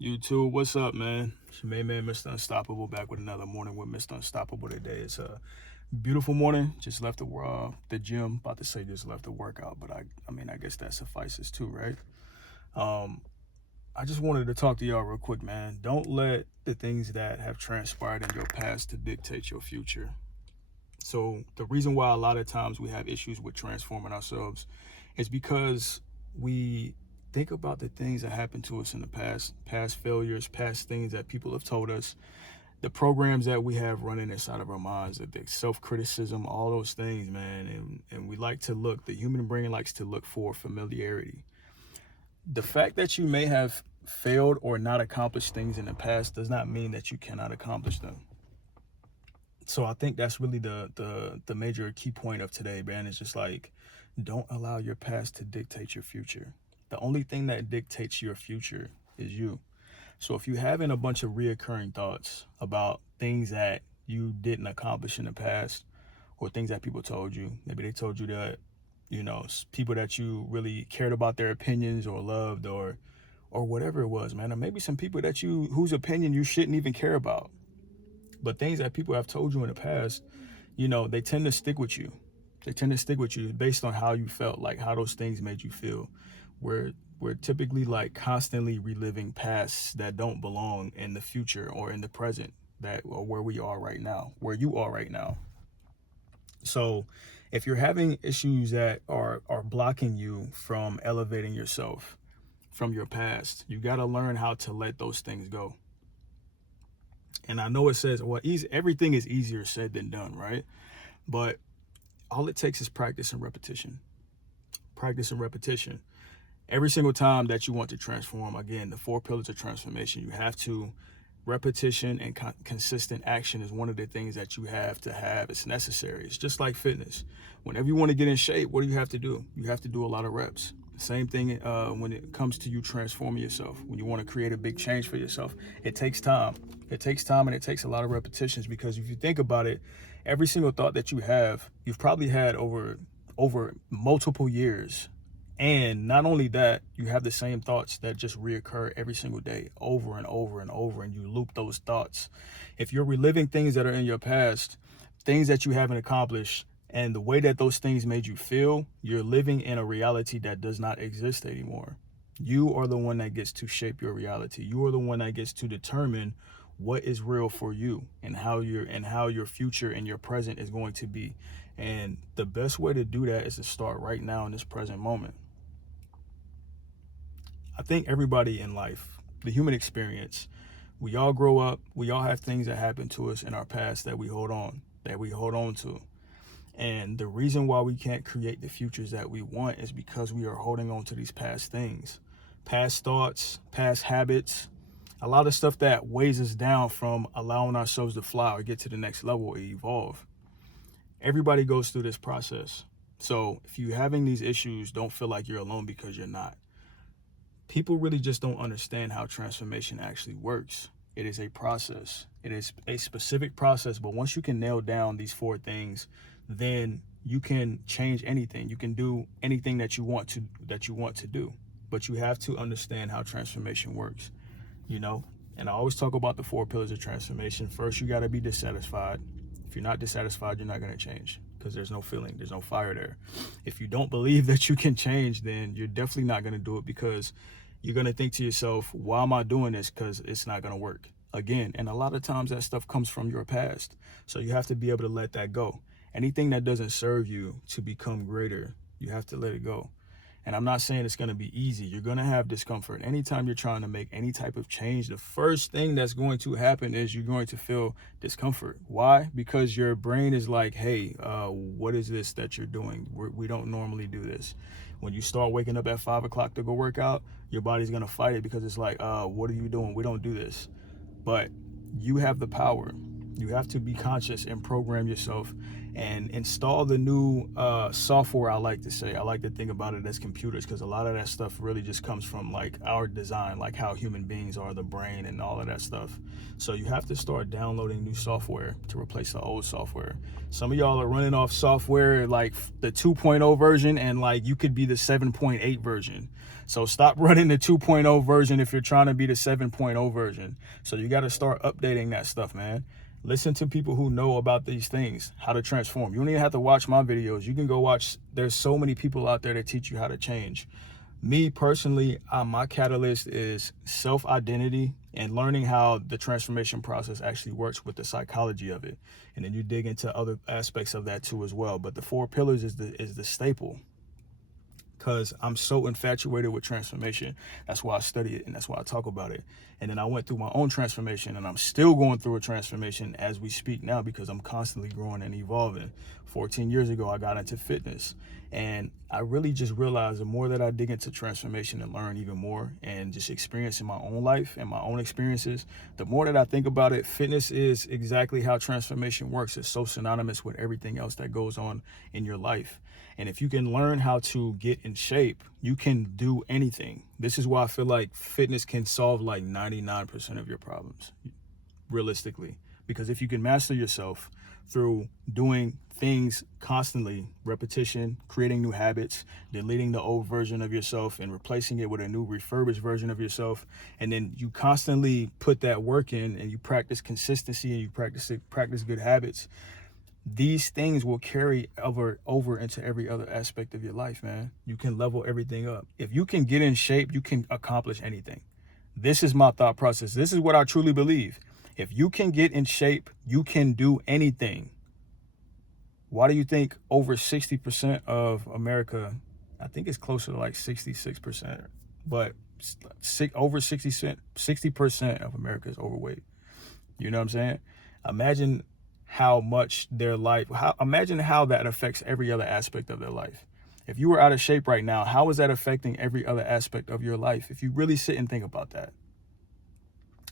YouTube, what's up, man? It's your main man, Mr. Unstoppable, back with another morning with Mr. Unstoppable today. It's a beautiful morning. Just left the gym. About to say just left the workout, but I guess that suffices too, right? Um, I just wanted to talk to y'all real quick, man. Don't let the things that have transpired in your past to dictate your future. So the reason why a lot of times we have issues with transforming ourselves is because we think about the things that happened to us in the past failures, past things that people have told us, the programs that we have running inside of our minds, the self-criticism, all those things, man. And we like to look, the human brain likes to look for familiarity. The fact that you may have failed or not accomplished things in the past does not mean that you cannot accomplish them. So I think that's really the major key point of today, man. It's just like, don't allow your past to dictate your future. The only thing that dictates your future is you. So if you're having a bunch of reoccurring thoughts about things that you didn't accomplish in the past, or things that people told you, maybe they told you that, people that you really cared about their opinions or loved, or whatever it was, man, or maybe some people that you whose opinion you shouldn't even care about, but things that people have told you in the past, they tend to stick with you. They tend to stick with you based on how you felt, like how those things made you feel. We're typically like constantly reliving pasts that don't belong in the future or in the present, that or where we are right now, where you are right now. So if you're having issues that are blocking you from elevating yourself from your past, you got to learn how to let those things go. And I know it says, well, everything is easier said than done, right? But all it takes is practice and repetition. Practice and repetition. Every single time that you want to transform, again, the four pillars of transformation, you have to, repetition and consistent action is one of the things that you have to have. It's necessary. It's just like fitness. Whenever you want to get in shape, what do you have to do? You have to do a lot of reps. Same thing when it comes to you transforming yourself. When you want to create a big change for yourself, it takes time. It takes time and it takes a lot of repetitions, because if you think about it, every single thought that you have, you've probably had over multiple years. And not only that, you have the same thoughts that just reoccur every single day, over and over and over, and you loop those thoughts. If you're reliving things that are in your past, things that you haven't accomplished, and the way that those things made you feel, you're living in a reality that does not exist anymore. You are the one that gets to shape your reality. You are the one that gets to determine what is real for you, and how your future and your present is going to be. And the best way to do that is to start right now in this present moment. I think everybody in life, the human experience, we all grow up, we all have things that happen to us in our past that we hold on to. And the reason why we can't create the futures that we want is because we are holding on to these past things, past thoughts, past habits, a lot of stuff that weighs us down from allowing ourselves to fly or get to the next level or evolve. Everybody goes through this process. So if you're having these issues, don't feel like you're alone, because you're not. People really just don't understand how transformation actually works. It is a process. It is a specific process, but once you can nail down these four things, then you can change anything. You can do anything that you want to do. But you have to understand how transformation works, you know? And I always talk about the four pillars of transformation. First, you got to be dissatisfied. If you're not dissatisfied, you're not going to change, because there's no feeling, there's no fire there. If you don't believe that you can change, then you're definitely not going to do it, because you're going to think to yourself, why am I doing this? Because it's not going to work. Again, and a lot of times that stuff comes from your past. So you have to be able to let that go. Anything that doesn't serve you to become greater, you have to let it go. And I'm not saying it's going to be easy. You're going to have discomfort. Anytime you're trying to make any type of change, the first thing that's going to happen is you're going to feel discomfort. Why? Because your brain is like, hey, what is this that you're doing? We don't normally do this. When you start waking up at 5 o'clock to go work out, your body's going to fight it, because it's like, what are you doing? We don't do this. But you have the power. You have to be conscious and program yourself and install the new software. I like to say, I like to think about it as computers, because a lot of that stuff really just comes from like our design, like how human beings are, the brain and all of that stuff. So you have to start downloading new software to replace the old software. Some of y'all are running off software like the 2.0 version, and like you could be the 7.8 version. So stop running the 2.0 version if you're trying to be the 7.0 version. So you got to start updating that stuff, man. Listen to people who know about these things, how to transform. You don't even have to watch my videos. You can go watch, there's so many people out there that teach you how to change. Me personally, my catalyst is self-identity and learning how the transformation process actually works with the psychology of it. And then you dig into other aspects of that too as well. But the 4 pillars is the staple, because I'm so infatuated with transformation. That's why I study it, and that's why I talk about it. And then I went through my own transformation, and I'm still going through a transformation as we speak now, because I'm constantly growing and evolving. 14 years ago, I got into fitness, and I really just realized the more that I dig into transformation and learn even more and just experience in my own life and my own experiences, the more that I think about it, fitness is exactly how transformation works. It's so synonymous with everything else that goes on in your life. And if you can learn how to get in shape, you can do anything. This is why I feel like fitness can solve like 99% of your problems, realistically. Because if you can master yourself through doing things constantly, repetition, creating new habits, deleting the old version of yourself and replacing it with a new refurbished version of yourself, and then you constantly put that work in and you practice consistency and you practice good habits, these things will carry over into every other aspect of your life, man. You can level everything up. If you can get in shape, you can accomplish anything. This is my thought process. This is what I truly believe. If you can get in shape, you can do anything. Why do you think over 60% of America, I think it's closer to like 66%, but over 60% of America is overweight? You know what I'm saying? Imagine how much their life, imagine how that affects every other aspect of their life. If you were out of shape right now, how is that affecting every other aspect of your life? If you really sit and think about that,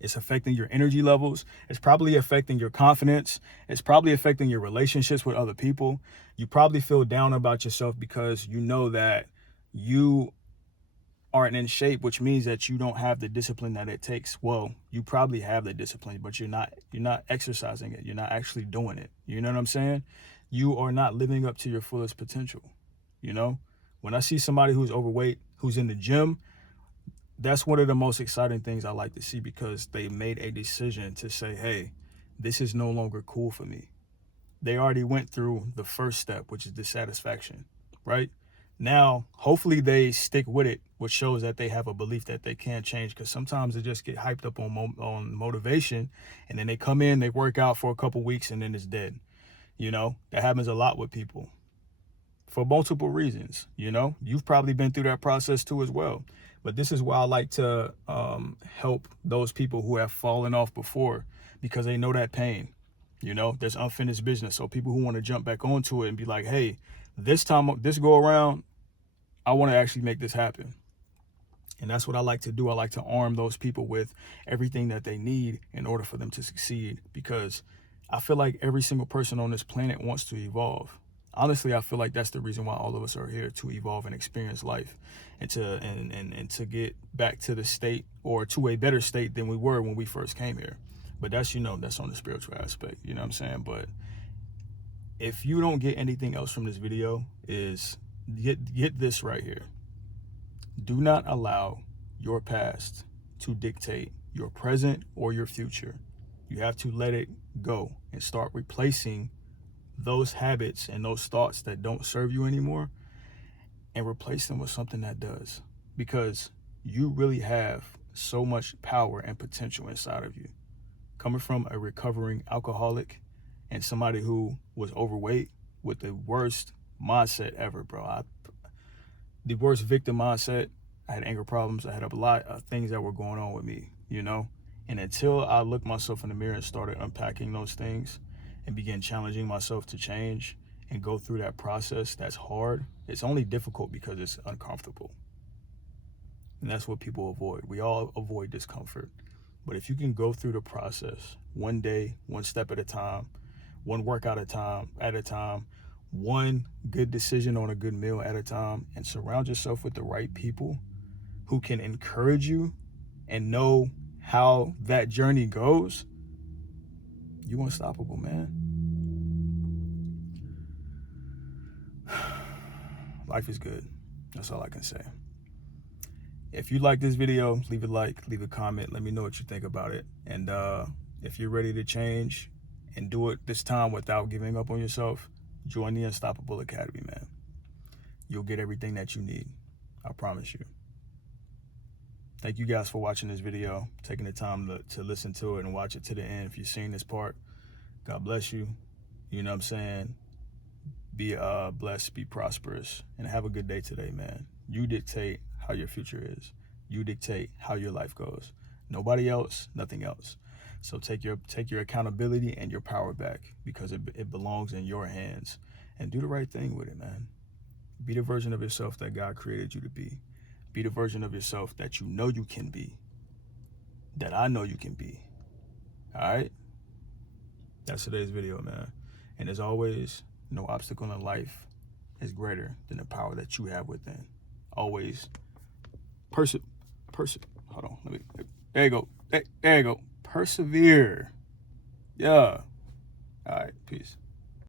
it's affecting your energy levels. It's probably affecting your confidence. It's probably affecting your relationships with other people. You probably feel down about yourself because you know that you aren't in shape, which means that you don't have the discipline that it takes. Well, you probably have the discipline, but you're not exercising it. You're not actually doing it. You know what I'm saying? You are not living up to your fullest potential. You know, when I see somebody who's overweight, who's in the gym, that's one of the most exciting things I like to see, because they made a decision to say, hey, this is no longer cool for me. They already went through the first step, which is dissatisfaction, right? Now, hopefully they stick with it, which shows that they have a belief that they can change, because sometimes they just get hyped up on motivation, and then they come in, they work out for a couple weeks, and then it's dead. You know, that happens a lot with people for multiple reasons. You know, you've probably been through that process too as well. But this is why I like to help those people who have fallen off before, because they know that pain. You know, there's unfinished business. So people who want to jump back onto it and be like, hey, this go around, I want to actually make this happen. And that's what I like to do. I like to arm those people with everything that they need in order for them to succeed, because I feel like every single person on this planet wants to evolve. Honestly, I feel like that's the reason why all of us are here, to evolve and experience life, and to get back to the state, or to a better state than we were when we first came here. But that's, you know, that's on the spiritual aspect, you know what I'm saying? But if you don't get anything else from this video, is get this right here. Do not allow your past to dictate your present or your future. You have to let it go and start replacing those habits and those thoughts that don't serve you anymore, and replace them with something that does, because you really have so much power and potential inside of you. Coming from a recovering alcoholic and somebody who was overweight with the worst mindset ever, bro. The worst victim mindset. I had anger problems. I had a lot of things that were going on with me, you know? And until I looked myself in the mirror and started unpacking those things and began challenging myself to change and go through that process, that's hard. It's only difficult because it's uncomfortable. And that's what people avoid. We all avoid discomfort. But if you can go through the process one day, one step at a time, one workout at a time, one good decision on a good meal at a time, and surround yourself with the right people who can encourage you and know how that journey goes, you're unstoppable, man. Life is good. That's all I can say. If you like this video, leave a like, leave a comment. Let me know what you think about it. And if you're ready to change and do it this time without giving up on yourself, join the Unstoppable Academy, man. You'll get everything that you need. I promise you. Thank you guys for watching this video, taking the time to listen to it and watch it to the end. If you've seen this part, God bless you. You know what I'm saying? Be blessed, be prosperous, and have a good day today, man. You dictate how your future is. You dictate how your life goes. Nobody else, nothing else. So take your accountability and your power back, because it belongs in your hands. And do the right thing with it, man. Be the version of yourself that God created you to be. Be the version of yourself that you know you can be, that I know you can be. All right? That's today's video, man. And as always, no obstacle in life is greater than the power that you have within. Always hold on, there you go. There you go. Persevere. Yeah. All right, peace.